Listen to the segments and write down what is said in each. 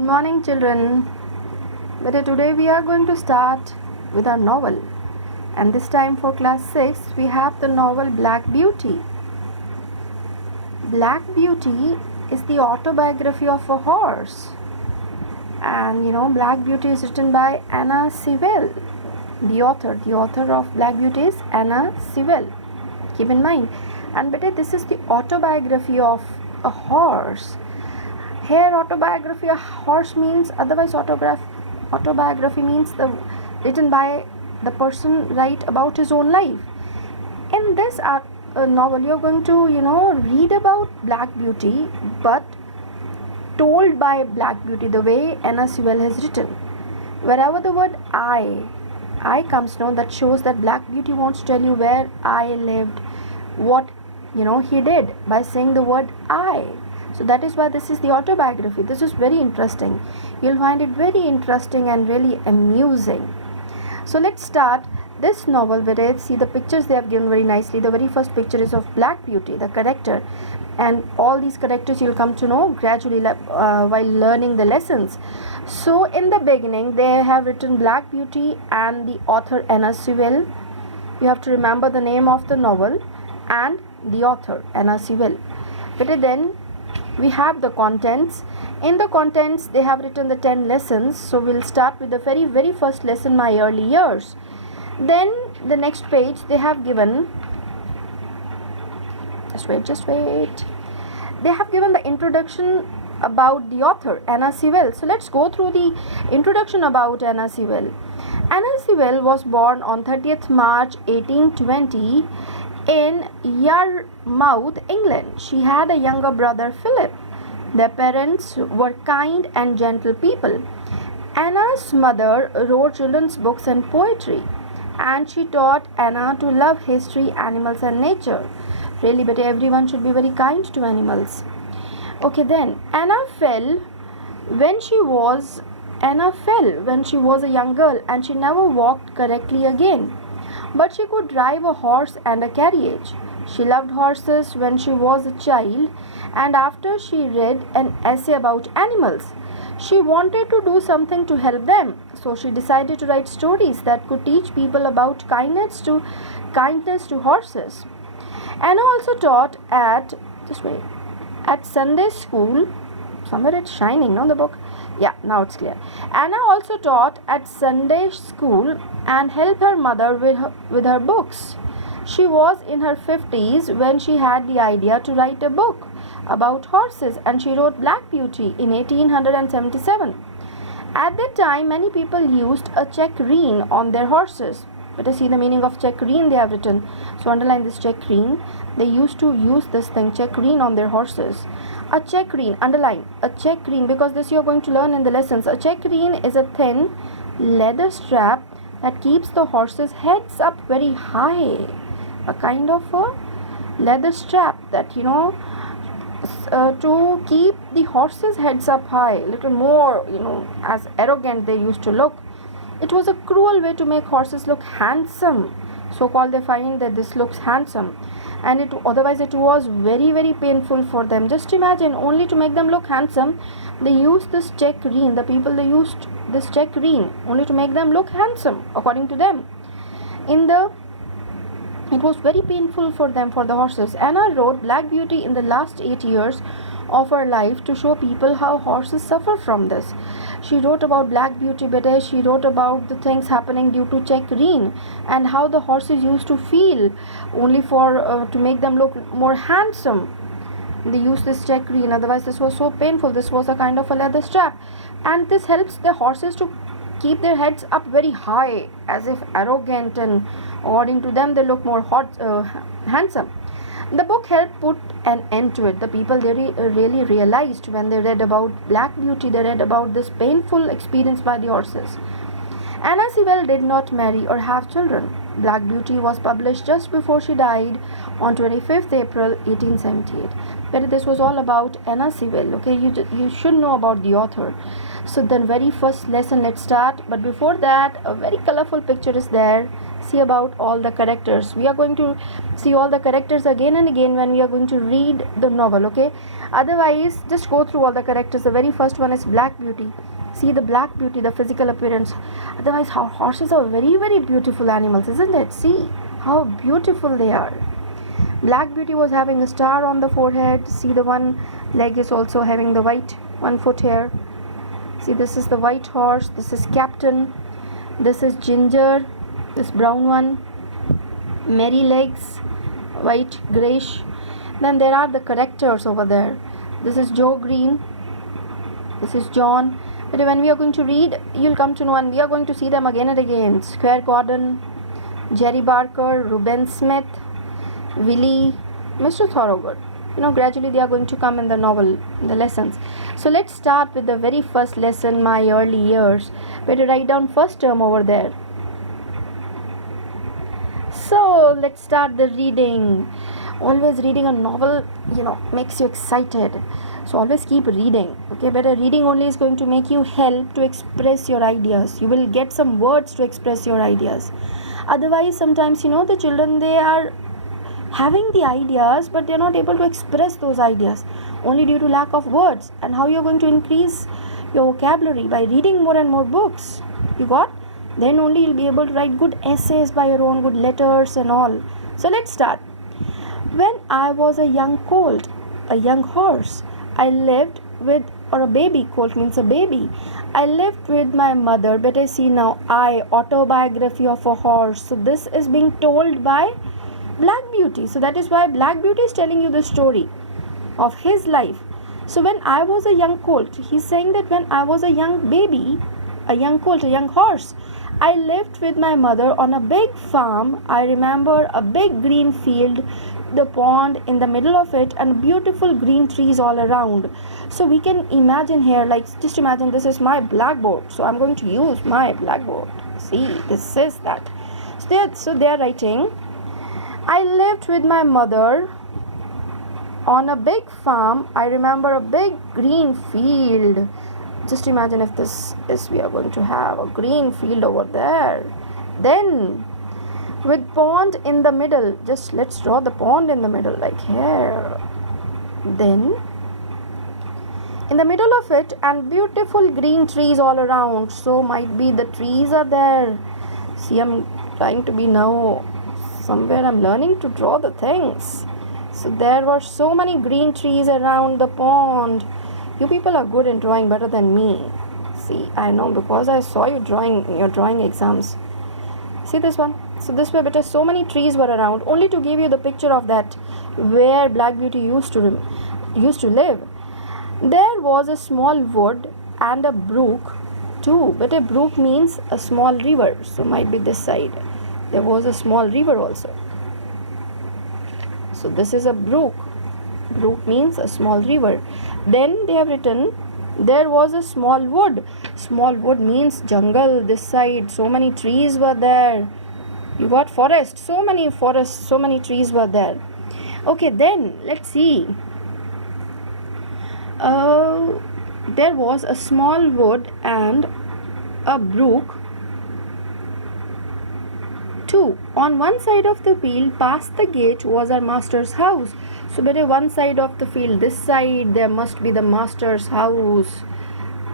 Morning, children. But today we are going to start with our novel, and this time for class 6 we have the novel Black Beauty. Black Beauty is the autobiography of a horse, and Black Beauty is written by Anna Sewell. The author of Black Beauty is Anna Sewell. Keep in mind, and this is the autobiography of a horse. Here autobiography of horse means, otherwise autobiography means written by the person write about his own life. In this novel you're going to read about Black Beauty, but told by Black Beauty the way Anna Sewell has written. Wherever the word I comes now, that shows that Black Beauty wants to tell you where I lived, what he did by saying the word I. So that is why this is the autobiography. This is very interesting. You'll find it very interesting and really amusing. So let's start this novel with it. See the pictures they have given very nicely. The very first picture is of Black Beauty, the character, and all these characters you'll come to know gradually while learning the lessons. So in the beginning they have written Black Beauty and the author Anna Sewell. You have to remember the name of the novel and the author Anna Sewell. But then we have the contents. In the contents they have written the 10 lessons. So we'll start with the very first lesson, my early years. Then the next page they have given, just wait, they have given the introduction about the author Anna Sewell. So let's go through the introduction about Anna Sewell. Anna Sewell was born on 30th March 1820 in Yarmouth, England. She had a younger brother, Philip. Their parents were kind and gentle people. Anna's mother wrote children's books and poetry, and she taught Anna to love history, animals and nature. Really, but everyone should be very kind to animals. Okay, then Anna fell when she was a young girl, and she never walked correctly again. But she could drive a horse and a carriage. She loved horses when she was a child, and after she read an essay about animals, she wanted to do something to help them. So she decided to write stories that could teach people about kindness to horses. Anna also taught at Sunday school. Somewhere it's shining, no, the book? Yeah, now it's clear. Anna also taught at Sunday school and helped her mother with her books. She was in her 50s when she had the idea to write a book about horses, and she wrote Black Beauty in 1877. At that time, many people used a check rein on their horses. Let us see the meaning of check rein they have written. So underline this check rein. They used to use this thing, check rein, on their horses. A check rein, underline a check rein, because this you are going to learn in the lessons. A check rein is a thin leather strap that keeps the horses' heads up very high. A kind of a leather strap that to keep the horses' heads up high, little more as arrogant they used to look. It was a cruel way to make horses look handsome. So called, they find that this looks handsome, and otherwise it was very painful for them. Just imagine, only to make them look handsome they used this check rein. The people, they used this check rein only to make them look handsome, according to them. It was very painful for them, for the horses. Anna wrote Black Beauty in the last 8 years of her life to show people how horses suffer from this. She wrote about Black Beauty, but she wrote about the things happening due to check rein, and how the horses used to feel only for to make them look more handsome. They used this check rein, otherwise this was so painful. This was a kind of a leather strap, and this helps the horses to keep their heads up very high, as if arrogant, and according to them they look more handsome. The book helped put an end to it. The people, they really realized when they read about Black Beauty, they read about this painful experience by the horses. Anna Sewell did not marry or have children. Black Beauty was published just before she died on 25th April 1878. But this was all about Anna Sewell. Okay, you should know about the author. So then very first lesson, let's start. But before that, a very colorful picture is there. See about all the characters. We are going to see all the characters again and again when we are going to read the novel. Okay, Otherwise, just go through all the characters. The very first one is Black Beauty. See the Black Beauty, the physical appearance. Otherwise, how horses are very, very beautiful animals, isn't it? See how beautiful they are. Black Beauty was having a star on the forehead. See, the one leg is also having the white 1 foot here. See, this is the white horse. This is Captain. This is Ginger. This brown one. Merry legs, white grayish. Then there are the characters over there. This is Joe Green. This is John. But when we are going to read, you'll come to know, and we are going to see them again and again. Square Gordon, Jerry Barker, Reuben Smith, Willie, Mr. Thorogood. Gradually they are going to come in the novel, the lessons. So let's start with the very first lesson, My Early Years. Better write down first term over there. So let's start the reading. Always reading a novel, makes you excited. So always keep reading. Okay, better reading only is going to make you help to express your ideas. You will get some words to express your ideas. Otherwise, sometimes, the children, they are having the ideas, but they are not able to express those ideas only due to lack of words. And how you are going to increase your vocabulary? By reading more and more books. You got? Then only you'll be able to write good essays by your own, good letters and all. So let's start. When I was a young colt, a young horse, I lived with, or a baby, colt means a baby. I lived with my mother, but I see now, autobiography of a horse. So this is being told by Black Beauty. So that is why Black Beauty is telling you the story of his life. So when I was a young colt, he's saying that when I was a young baby, a young colt, a young horse, I lived with my mother on a big farm. I remember a big green field, the pond in the middle of it, and beautiful green trees all around. So we can imagine here, just imagine this is my blackboard. So I'm going to use my blackboard. See, this is that. So they are writing, I lived with my mother on a big farm. I remember a big green field. Just imagine if this is, we are going to have a green field over there. Then with pond in the middle, just let's draw the pond in the middle like here. Then in the middle of it, and beautiful green trees all around. So might be the trees are there. See, I'm trying to be now somewhere, I'm learning to draw the things. So there were so many green trees around the pond. You people are good in drawing, better than me. See, I know, because I saw you drawing in your drawing exams. See this one? So this way, better, so many trees were around, only to give you the picture of that where Black Beauty used to live. There was a small wood and a brook too, but a brook means a small river, so might be this side. There was a small river also. So this is a brook. Brook means a small river. Then they have written, there was a small wood. Small wood means jungle this side. So many trees were there. You got forest. So many forests, so many trees were there. Okay, then let's see. There was a small wood and a brook too. On one side of the field, past the gate, was our master's house. So better one side of the field, this side, there must be the master's house.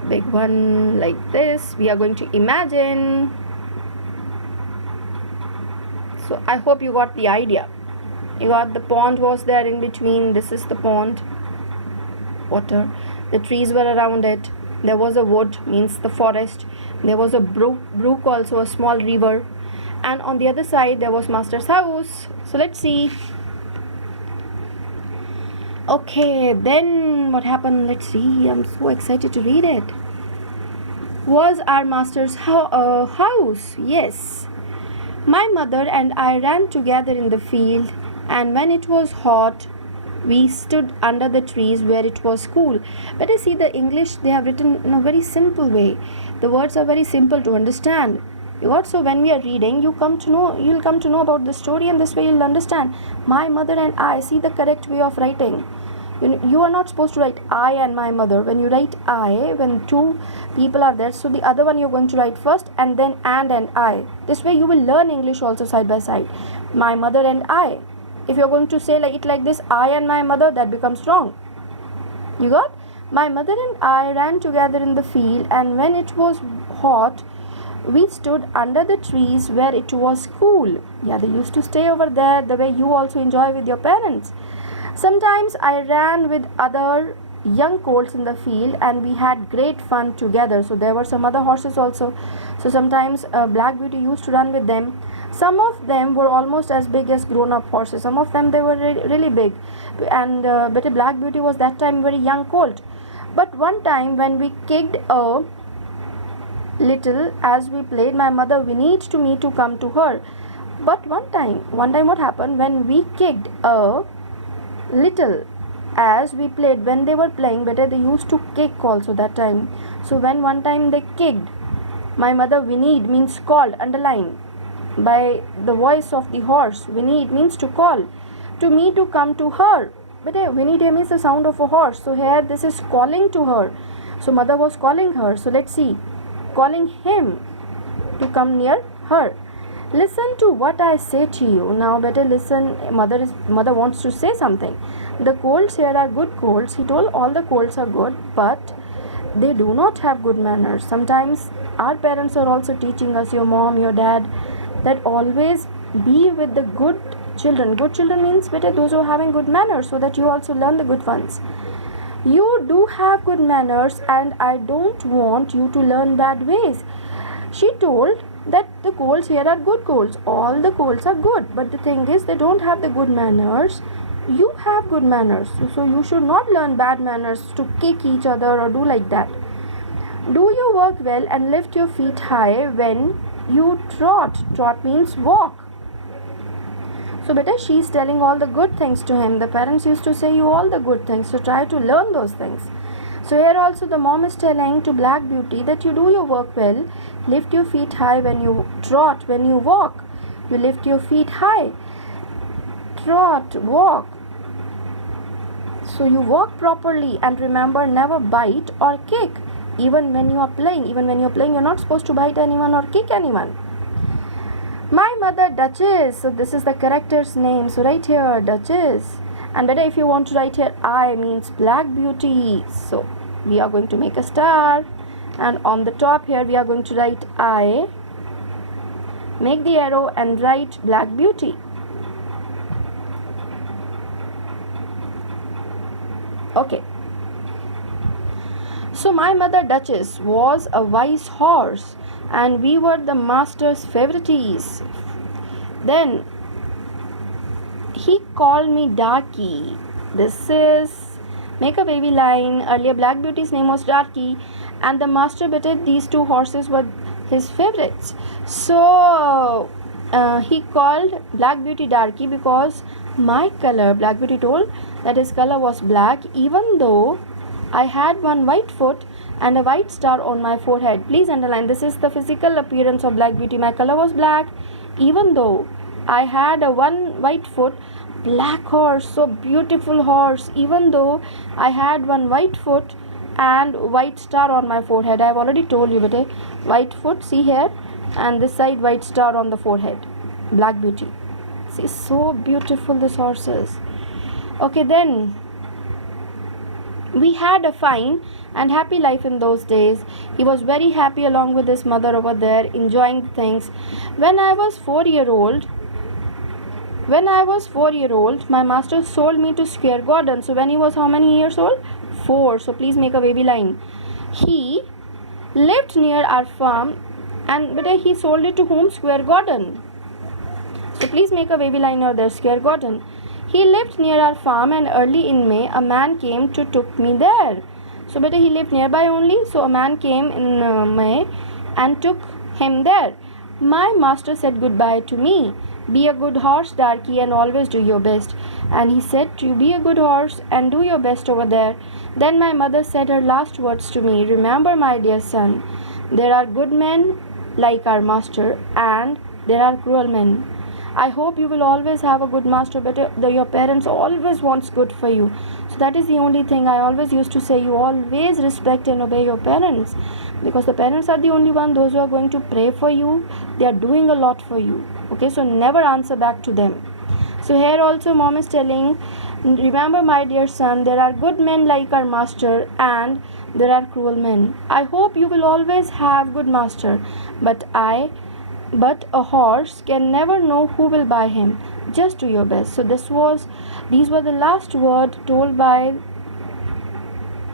Big one like this. We are going to imagine. So I hope you got the idea. You got the pond was there in between. This is the pond. Water. The trees were around it. There was a wood, means the forest. There was a brook also, a small river. And on the other side, there was master's house. So let's see. Okay, then what happened? Let's see. I'm so excited to read it. Was our master's house? Yes. My mother and I ran together in the field, and when it was hot, we stood under the trees where it was cool. But I see the English, they have written in a very simple way. The words are very simple to understand. You got? So when we are reading, you'll come to know about the story, and this way you'll understand. My mother and I, see the correct way of writing. You are not supposed to write I and my mother. When you write I, when two people are there, so the other one you're going to write first, and then and I. This way you will learn English also side by side. My mother and I. If you're going to say it like this, I and my mother, that becomes wrong. You got? My mother and I ran together in the field, and when it was hot, we stood under the trees where it was cool. Yeah, they used to stay over there the way you also enjoy with your parents. Sometimes I ran with other young colts in the field, and we had great fun together. So there were some other horses also. So sometimes Black Beauty used to run with them. Some of them were almost as big as grown-up horses. Some of them they were really big, and but Black Beauty was that time very young colt. But one time when we kicked a little as we played, my mother whinnied to me to come to her. But one time what happened when we kicked a little as we played, when they were playing better, they used to kick also that time. So when one time they kicked, my mother whinnied means called, underline by the voice of the horse. Whinnied means to call to me to come to her. But whinnied means the sound of a horse. So here this is calling to her. So mother was calling her. So let's see, calling him to come near her. Listen to what I say to you. Now better listen. Mother wants to say something. The colts here are good colts. He told all the colts are good, but they do not have good manners. Sometimes our parents are also teaching us, your mom, your dad, that always be with the good children. Good children means better those who are having good manners, so that you also learn the good ones. You do have good manners, and I don't want you to learn bad ways. She told that the colts here are good colts. All the colts are good, but the thing is they don't have the good manners. You have good manners, so you should not learn bad manners to kick each other or do like that. Do you work well and lift your feet high when you trot? Trot means walk. So better she's telling all the good things to him. The parents used to say you all the good things, so try to learn those things. So here also the mom is telling to Black Beauty that you do your work well, lift your feet high when you trot, when you walk. You lift your feet high, trot, walk. So you walk properly, and remember, never bite or kick. Even when you are playing, you're not supposed to bite anyone or kick anyone. My mother Duchess. So this is the character's name. So right here, Duchess. And better if you want to write here, I means Black Beauty. So we are going to make a star, and on the top here we are going to write I. Make the arrow and write Black Beauty. Okay. So my mother Duchess was a wise horse, and we were the master's favorites. Then he called me Darky. This is, make a baby line. Earlier Black Beauty's name was Darky, and the master betted these two horses were his favorites. So he called Black Beauty Darky because my color, Black Beauty told that his color was black, even though I had one white foot and a white star on my forehead. Please underline, this is the physical appearance of Black Beauty. My color was black, even though I had a one white foot. Black horse, so beautiful horse, even though I had one white foot and white star on my forehead. I have already told you, but white foot, see here, and this side white star on the forehead. Black Beauty. See, so beautiful this horse is. Okay, then we had a fine and happy life in those days. He was very happy along with his mother over there, enjoying things. When I was 4-year-old, my master sold me to Square Gordon. So when he was how many years old? 4. So please make a baby line. He lived near our farm, but he sold it to whom? Square Gordon. So please make a baby line over there, Square Gordon. He lived near our farm, and early in May a man came to took me there. So better he lived nearby only, so a man came in May and took him there. My master said goodbye to me. Be a good horse, Darky, and always do your best. And he said to be a good horse and do your best over there. Then my mother said her last words to me. Remember, my dear son, there are good men like our master, and there are cruel men. I hope you will always have a good master, but your parents always wants good for you. So that is the only thing I always used to say. You always respect and obey your parents, because the parents are the only one, those who are going to pray for you. They are doing a lot for you. Okay, so never answer back to them. So here also mom is telling Remember, my dear son, there are good men like our master, and there are cruel men. I hope you will always have good master, but a horse can never know who will buy him. Just do your best. So these were the last word told by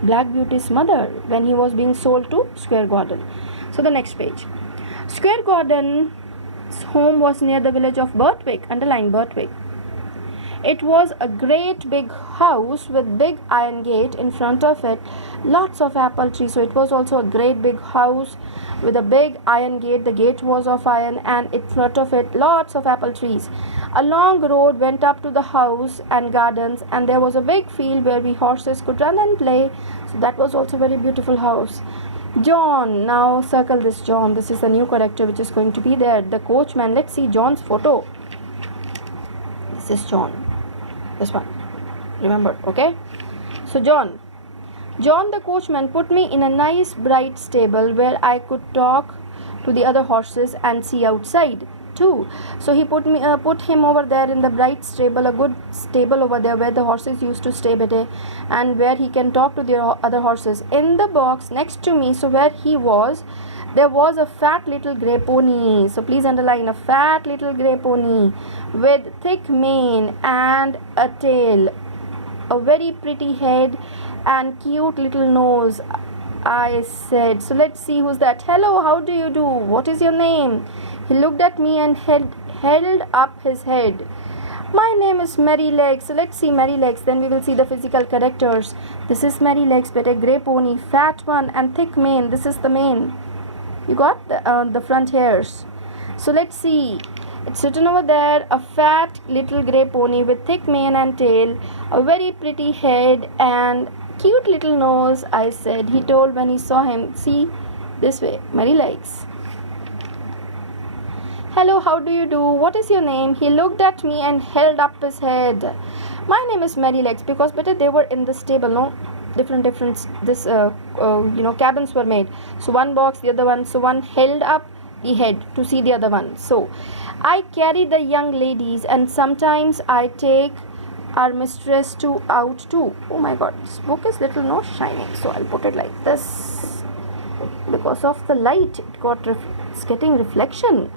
Black Beauty's mother when he was being sold to Square Gordon. So the next page. Square Gordon's home was near the village of Birtwick. Underline Birtwick. It was a great big house with big iron gate in front of it, lots of apple trees. So it was also a great big house with a big iron gate. The gate was of iron, and in front of it lots of apple trees. A long road went up to the house and gardens, and there was a big field where we horses could run and play. So that was also a very beautiful house. John, now circle this John. This is the new character which is going to be there. The coachman. Let's see John's photo. This is John. This one. Remember, okay? So John the coachman put me in a nice bright stable where I could talk to the other horses and see outside too. So he put him over there in the bright stable, a good stable over there where the horses used to stay better, and where he can talk to the other horses. In the box next to me, so where he was, there was a fat little grey pony. So please underline, a fat little grey pony with thick mane and a tail, a very pretty head and cute little nose, I said. So let's see who's that. Hello, how do you do? What is your name? He looked at me and held up his head. My name is Merrylegs. So let's see Merrylegs. Then we will see the physical characters. This is Merrylegs, but a grey pony, fat one and thick mane. This is the mane. You got the front hairs. So let's see. It's written over there, a fat little grey pony with thick mane and tail, a very pretty head and cute little nose, I said. He told when he saw him. See, this way, Merrylegs. Hello, how do you do? What is your name? He looked at me and held up his head. My name is Merrylegs, because better they were in the stable, no? Different this cabins were made. So one box, the other one. So one held up the head to see the other one. So I carry the young ladies, and sometimes I take our mistress out too. Oh my god, this book is little no shining, so I'll put it like this. Because of the light, it's getting reflection.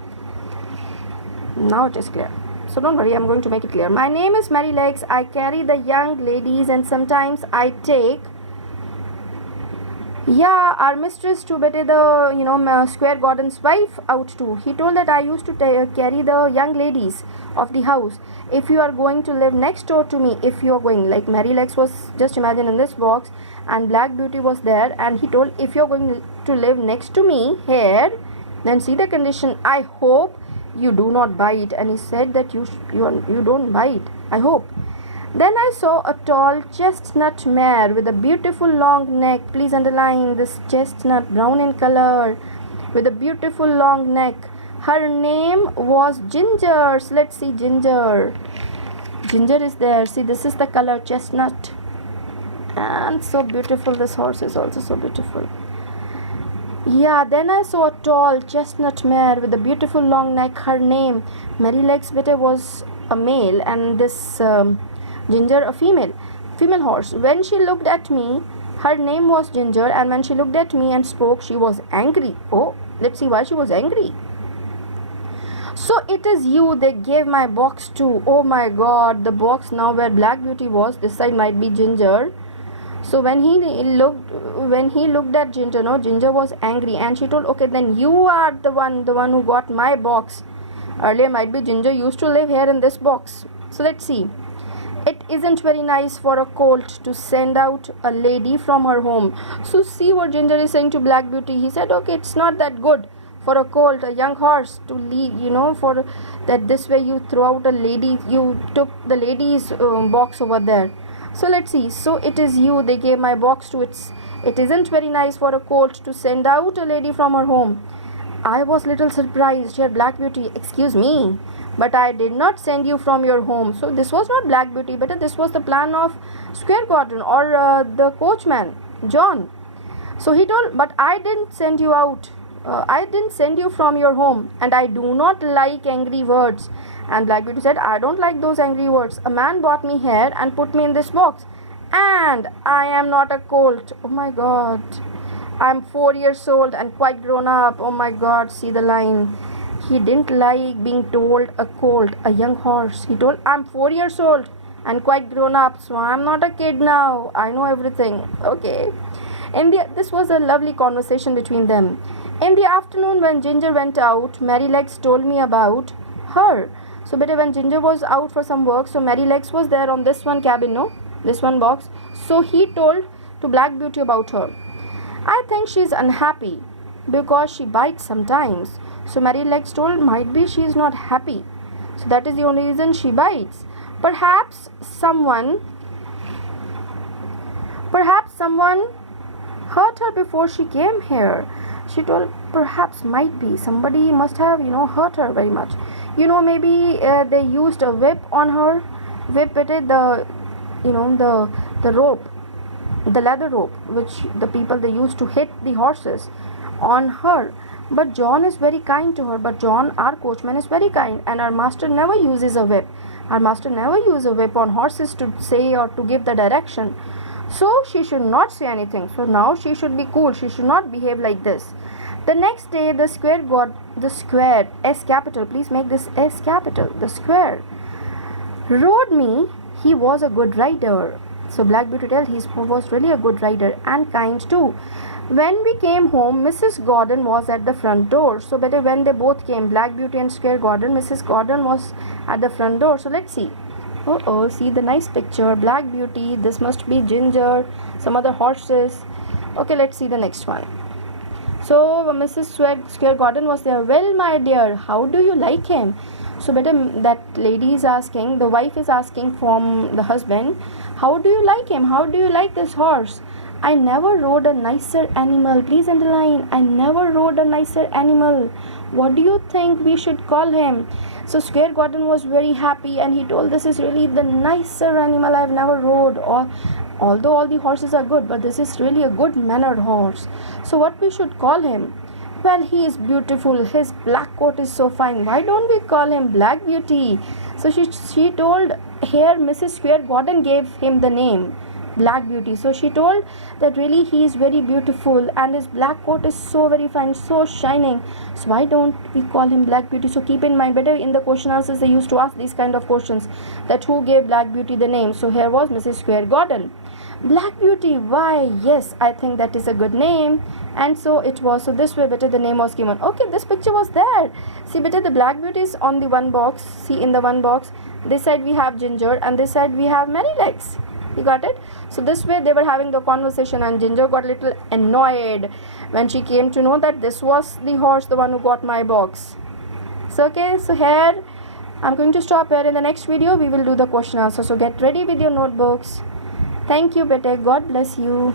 Now it is clear. So don't worry, I'm going to make it clear. My name is Merrylegs. I carry the young ladies, and sometimes I take our mistress to better the Square Gordon's wife out too. He told that I used to carry the young ladies of the house. If you are going to live next door to me, if you are going, like Merrylegs was, just imagine, in this box, and Black Beauty was there, and he told, if you are going to live next to me here, then see the condition. I hope you do not bite. And he said that you don't bite, I hope. Then I saw a tall chestnut mare with a beautiful long neck. Please underline this, chestnut, brown in color, with a beautiful long neck. Her name was Ginger. So let's see Ginger. Ginger is there. See, this is the color, chestnut. And so beautiful. This horse is also so beautiful. Yeah, then I saw a tall chestnut mare with a beautiful long neck. Her name, Merrylegs better, was a male, and this Ginger a female horse. When she looked at me, her name was Ginger, and when she looked at me and spoke, she was angry. Oh, let's see why she was angry. So it is you they gave my box to. Oh my god, the box now where Black Beauty was, this side might be Ginger. So when he looked at Ginger, no, Ginger was angry, and she told, okay, then you are the one who got my box. Earlier might be Ginger used to live here in this box. So let's see. It isn't very nice for a colt to send out a lady from her home. So see what Ginger is saying to Black Beauty. He said, okay, it's not that good for a colt, a young horse, to leave, for that this way you throw out a lady, you took the lady's box over there. So let's see. So it is you they gave my box to. It isn't very nice for a colt to send out a lady from her home. I was little surprised. Here, Black Beauty, excuse me, but I did not send you from your home. So this was not Black Beauty, but this was the plan of Square Gordon or the coachman, John. So he told, but I didn't send you out I didn't send you from your home, and I do not like angry words. And Black Beauty said, I don't like those angry words. A man brought me here and put me in this box. And I am not a colt. Oh my god. I'm 4 years old and quite grown up. Oh my god, see the line. He didn't like being told a colt, a young horse. He told, I'm 4 years old and quite grown up, so I'm not a kid now. I know everything. Okay. This was a lovely conversation between them. In the afternoon, when Ginger went out, Merrylegs told me about her. So better when Ginger was out for some work, so Merrylegs was there on this one cabin, no? This one box. So he told to Black Beauty about her. I think she's unhappy because she bites sometimes. So Merrylegs told, might be she is not happy. So that is the only reason she bites. Perhaps someone hurt her before she came here. She told, perhaps, might be, somebody must have, hurt her very much. Maybe they used a whip on her. Whip it, the rope, the leather rope, which the people they used to hit the horses on her. But John is very kind to her. But John, our coachman, is very kind, and our master never uses a whip. Our master never uses a whip on horses to say or to give the direction. So she should not say anything. So now she should be cool. She should not behave like this. The next day, the square, S capital, please make this S capital, the square, rode me. He was a good rider. So Black Beauty tells he was really a good rider and kind too. When we came home, Mrs. Gordon was at the front door. So better when they both came, Black Beauty and Square Gordon, Mrs. Gordon was at the front door. So let's see. Oh, see the nice picture. Black Beauty, this must be Ginger, some other horses. Okay, let's see the next one. So Mrs. Square Gordon was there. Well, my dear, how do you like him? So better that lady is asking, the wife is asking from the husband, how do you like him? How do you like this horse? I never rode a nicer animal. Please underline, I never rode a nicer animal. What do you think we should call him? So Square Gordon was very happy and he told, this is really the nicer animal I've never rode. Although all the horses are good, but this is really a good mannered horse. So what we should call him? Well, he is beautiful. His black coat is so fine. Why don't we call him Black Beauty? So she told, here Mrs. Square Gordon gave him the name Black Beauty. So she told that really he is very beautiful and his black coat is so very fine, so shining. So why don't we call him Black Beauty? So keep in mind, better in the question answers they used to ask these kind of questions, that who gave Black Beauty the name. So here was Mrs. Square Gordon. Black Beauty, why, yes, I think that is a good name. And so it was. So this way better the name was given. Okay, this picture was there. See better the Black Beauty is on the one box. See in the one box, this side we have Ginger and this side we have Merrylegs. You got it? So this way they were having the conversation and Ginger got a little annoyed when she came to know that this was the horse, the one who got my box. So okay, so here I'm going to stop here. In the next video we will do the question answer. So get ready with your notebooks. Thank you, beta. God bless you.